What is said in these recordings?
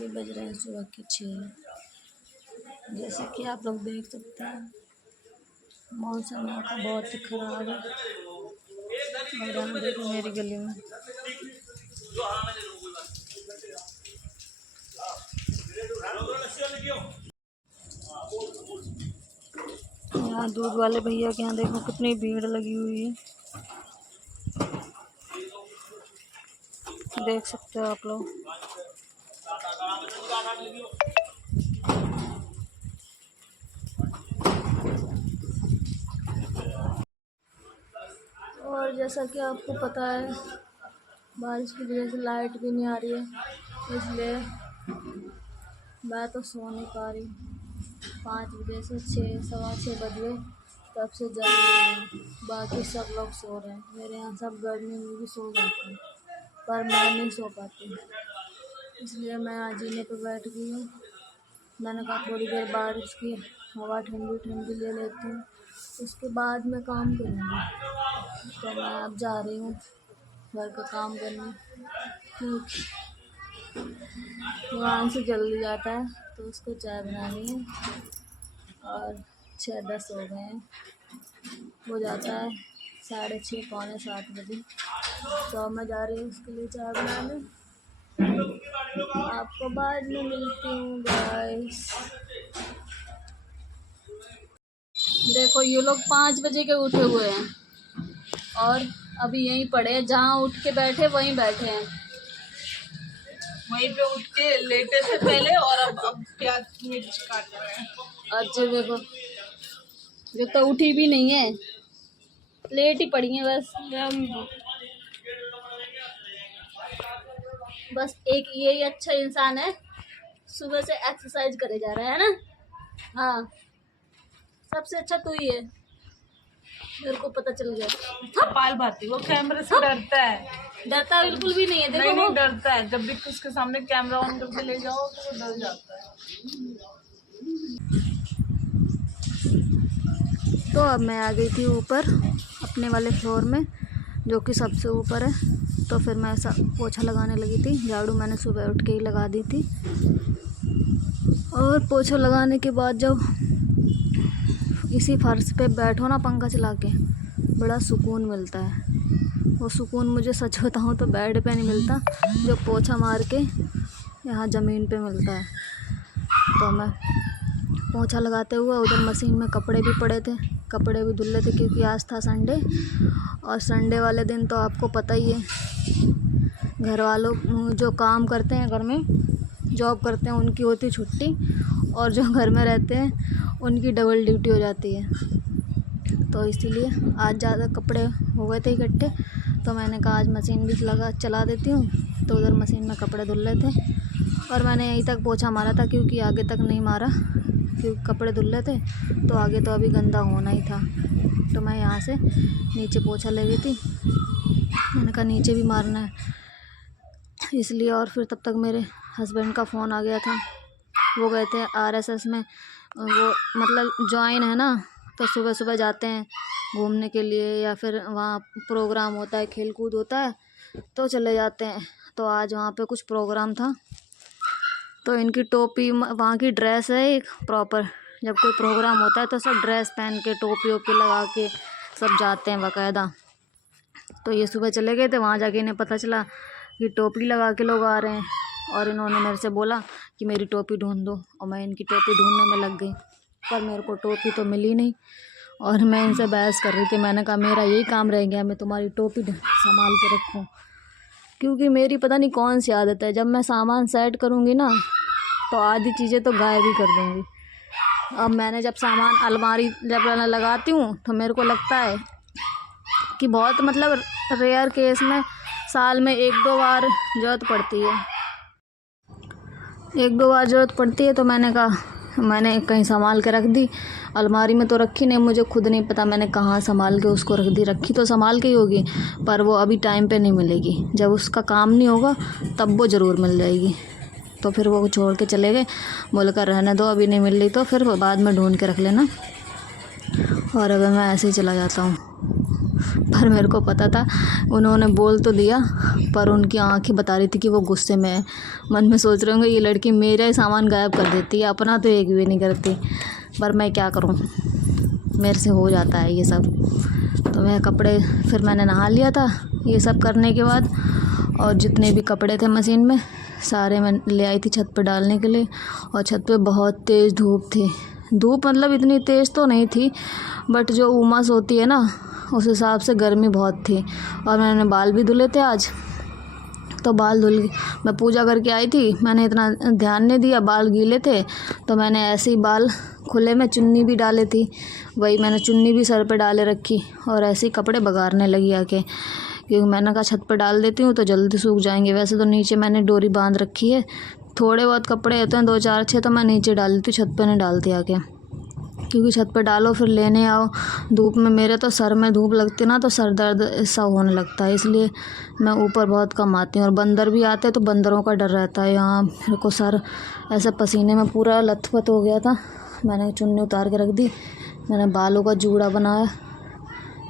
अभी बज रहे हैं सुबह के 6। जैसे कि आप लोग देख सकते हैं मौसम यहाँ का बहुत ही ख़राब है। और यहाँ देखो मेरी गली में यहाँ दूध वाले भैया के यहाँ देखो कितनी भीड़ लगी हुई है, देख सकते हो आप लोग। और जैसा कि आपको पता है बारिश की वजह से लाइट भी नहीं आ रही है, इसलिए मैं तो सो नहीं पा रही। 5 बजे से 6 सवा 6 बज गए तब से जल रही है। बाकी सब लोग सो रहे हैं, मेरे यहाँ सब गर्मी में भी सो जाते हैं पर मैं नहीं सो पाती, इसलिए मैं आज जीने पर बैठ गई हूँ। मैंने कहा थोड़ी देर बारिश की हवा ठंडी ठंडी ले लेती हूँ, उसके बाद मैं काम करूँगी। तो मैं अब जा रही हूँ घर का काम करने, क्योंकि वहाँ से जल्दी जाता है तो उसको चाय बनानी है। और 6-10 हो गए हैं, हो जाता है 6:30 पौने 7 बजे, तो मैं जा रही हूँ उसके लिए चाय बनाने। आपको बाद में मिलती हूँ गाइस। देखो ये लोग 5 बजे के उठे हुए हैं और अभी यहीं पड़े, जहाँ उठ के बैठे वहीं बैठे हैं, वहीं पे उठ के लेटे थे पहले और अब प्याज मिर्च काट रहे हैं। अच्छा देखो जो तो उठी भी नहीं है, लेट ही पड़ी है बस एक यही अच्छा इंसान है, सुबह से एक्सरसाइज करे जा रहा है ना। हाँ सबसे अच्छा तू ही है, मेरे को पता चल गया। कपाल भाती वो कैमरे से डरता है। डरता बिल्कुल भी नहीं है, देखो नहीं डरता है, जब भी उसके सामने कैमरा ऑन करके ले जाओ तो वो डर जाता है। तो अब मैं आ गई थी ऊपर अपने वाले फ्लोर में, जो कि सबसे ऊपर है। तो फिर मैं ऐसा पोछा लगाने लगी थी, झाड़ू मैंने सुबह उठ के ही लगा दी थी। और पोछा लगाने के बाद जब इसी फर्श पे बैठो ना पंखा चला के, बड़ा सुकून मिलता है। वो सुकून मुझे सच बताऊँ तो बेड पे नहीं मिलता, जो पोछा मार के यहाँ ज़मीन पे मिलता है। तो मैं पोछा लगाते हुए उधर मशीन में कपड़े भी पड़े थे, कपड़े भी धुल रहे थे, क्योंकि आज था संडे। और संडे वाले दिन तो आपको पता ही है, घर वालों जो काम करते हैं, घर में जॉब करते हैं, उनकी होती छुट्टी, और जो घर में रहते हैं उनकी डबल ड्यूटी हो जाती है। तो इसीलिए आज ज़्यादा कपड़े हो गए थे इकट्ठे, तो मैंने कहा आज मशीन भी चला देती हूँ। तो उधर मशीन में कपड़े धुल रहे थे और मैंने यहीं तक पोछा मारा था, क्योंकि आगे तक नहीं मारा, क्योंकि कपड़े धुल रहे थे तो आगे तो अभी गंदा होना ही था। तो मैं यहाँ से नीचे पोछा ले गई थी, मैंने कहा नीचे भी मारना है इसलिए। और फिर तब तक मेरे हस्बैंड का फ़ोन आ गया था, वो गए थे RSS में, वो मतलब जॉइन है ना, तो सुबह सुबह जाते हैं घूमने के लिए, या फिर वहाँ प्रोग्राम होता है, खेल कूद होता है तो चले जाते हैं। तो आज वहाँ पे कुछ प्रोग्राम था, तो इनकी टोपी, वहाँ की ड्रेस है एक प्रॉपर, जब कोई प्रोग्राम होता है तो सब ड्रेस पहन के टोपी वोपी लगा के सब जाते हैं बाकायदा। तो ये सुबह चले गए थे, वहाँ जाके इन्हें पता चला कि टोपी लगा के लोग आ रहे हैं, और इन्होंने मेरे से बोला कि मेरी टोपी ढूंढ दो, और मैं इनकी टोपी ढूंढने में लग गई, पर मेरे को टोपी तो मिली नहीं। और मैं इनसे बहस कर रही थी, मैंने कहा मेरा यही काम रह गया, मैं तुम्हारी टोपी संभाल के रखूँ, क्योंकि मेरी पता नहीं कौन सी आदत है, जब मैं सामान सेट करूँगी ना तो आधी चीज़ें तो गायब ही कर दूँगी। अब मैंने जब सामान अलमारी जब लगाती हूँ तो मेरे को लगता है कि बहुत मतलब रेयर केस में साल में 1-2 बार ज़रूरत पड़ती है, 1-2 बार ज़रूरत पड़ती है। तो मैंने कहा मैंने कहीं संभाल के रख दी, अलमारी में तो रखी नहीं, मुझे खुद नहीं पता मैंने कहाँ संभाल के उसको रख दी। रखी तो संभाल के ही होगी, पर वो अभी टाइम पे नहीं मिलेगी, जब उसका काम नहीं होगा तब वो ज़रूर मिल जाएगी। तो फिर वो छोड़ के चले गए, बोल कर रहने दो, अभी नहीं मिल रही तो फिर बाद में ढूंढ के रख लेना। और अब मैं ऐसे ही चला जाता हूँ। पर मेरे को पता था, उन्होंने बोल तो दिया पर उनकी आंखें बता रही थी कि वो गुस्से में है। मन में सोच रहे होंगे ये लड़की मेरा ही सामान गायब कर देती है, अपना तो एक भी नहीं करती। पर मैं क्या करूं, मेरे से हो जाता है ये सब। तो मैं कपड़े, फिर मैंने नहा लिया था ये सब करने के बाद, और जितने भी कपड़े थे मशीन में सारे मैं ले आई थी छत पे डालने के लिए। और छत पे बहुत तेज़ धूप थी। धूप मतलब इतनी तेज़ तो नहीं थी, बट जो उमस होती है ना उस हिसाब से गर्मी बहुत थी। और मैंने बाल भी धुले थे आज, तो बाल धुल, मैं पूजा करके आई थी, मैंने इतना ध्यान नहीं दिया, बाल गीले थे तो मैंने ऐसे ही बाल खुले में चुन्नी भी डाले थी, वही मैंने चुन्नी भी सर पे डाले रखी और ऐसे ही कपड़े बगाड़ने लगी आके, क्योंकि मैंने कहा छत पर डाल देती हूँ तो जल्दी सूख जाएंगे। वैसे तो नीचे मैंने डोरी बांध रखी है, थोड़े बहुत कपड़े होते हैं 2-4 तो मैं नीचे डाल देती हूँ, छत पर नहीं डालती आके, क्योंकि छत पर डालो फिर लेने आओ धूप में। मेरे तो सर में धूप लगती ना तो सर दर्द ऐसा होने लगता है, इसलिए मैं ऊपर बहुत कम आती हूँ। और बंदर भी आते हैं तो बंदरों का डर रहता है। यहाँ मेरे को सर ऐसे पसीने में पूरा लथपथ हो गया था, मैंने चुन्नी उतार के रख दी, मैंने बालों का जूड़ा बनाया,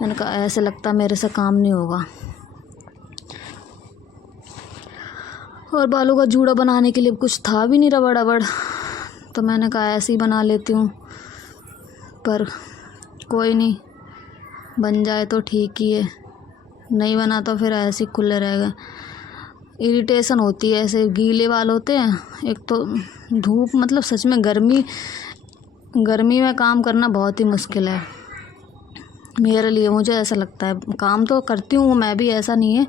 मैंने कहा ऐसे लगता मेरे से काम नहीं होगा। और बालों का जूड़ा बनाने के लिए कुछ था भी नहीं रबड़, तो मैंने कहा ऐसे ही बना लेती हूँ, पर कोई नहीं, बन जाए तो ठीक ही है, नहीं बना तो फिर ऐसे ही खुले रह गए। इरिटेशन होती है, ऐसे गीले बाल होते हैं, एक तो धूप, मतलब सच में गर्मी में काम करना बहुत ही मुश्किल है मेरे लिए, मुझे ऐसा लगता है। काम तो करती हूँ मैं भी, ऐसा नहीं है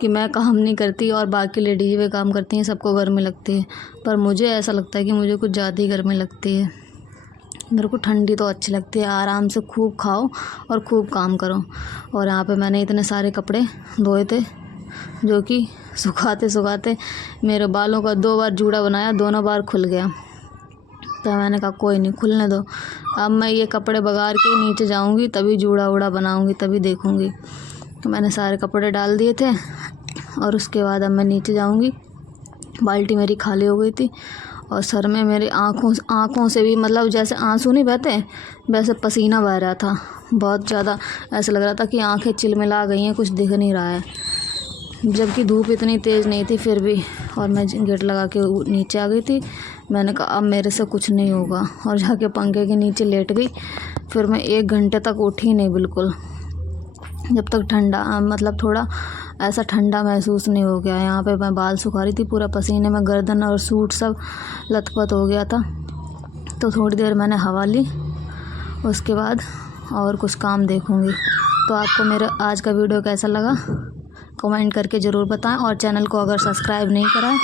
कि मैं काम नहीं करती और बाकी लेडीज भी काम करती हैं, सबको गर्मी लगती है, पर मुझे ऐसा लगता है कि मुझे कुछ ज़्यादा ही गर्मी लगती है। मेरे को ठंडी तो अच्छी लगती है, आराम से खूब खाओ और खूब काम करो। और यहाँ पे मैंने इतने सारे कपड़े धोए थे जो कि सुखाते मेरे बालों का 2 बार जूड़ा बनाया, दोनों बार खुल गया। तो मैंने कहा कोई नहीं, खुलने दो, अब मैं ये कपड़े बगाड़ के नीचे जाऊंगी तभी जूड़ा उड़ा बनाऊंगी, तभी देखूंगी। तो मैंने सारे कपड़े डाल दिए थे और उसके बाद अब मैं नीचे जाऊंगी। बाल्टी मेरी खाली हो गई थी और सर में मेरे आँखों से भी, मतलब जैसे आंसू नहीं बहते वैसे पसीना बह रहा था बहुत ज़्यादा। ऐसा लग रहा था कि आँखें चिलमिला गई हैं, कुछ दिख नहीं रहा है, जबकि धूप इतनी तेज़ नहीं थी फिर भी। और मैं गेट लगा के नीचे आ गई थी, मैंने कहा अब मेरे से कुछ नहीं होगा, और जाके पंखे के नीचे लेट गई। फिर मैं 1 घंटे तक उठी नहीं बिल्कुल, जब तक ठंडा, मतलब थोड़ा ऐसा ठंडा महसूस नहीं हो गया। यहाँ पे मैं बाल सुखा रही थी, पूरा पसीने में गर्दन और सूट सब लथपथ हो गया था। तो थोड़ी देर मैंने हवा ली, उसके बाद और कुछ काम देखूँगी। तो आपको मेरा आज का वीडियो कैसा लगा कमेंट करके ज़रूर बताएं, और चैनल को अगर सब्सक्राइब नहीं करा है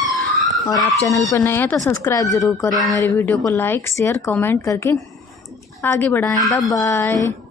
और आप चैनल पर नए हैं तो सब्सक्राइब ज़रूर करें। मेरे वीडियो को लाइक शेयर कमेंट करके आगे बढ़ाएं। Bye bye.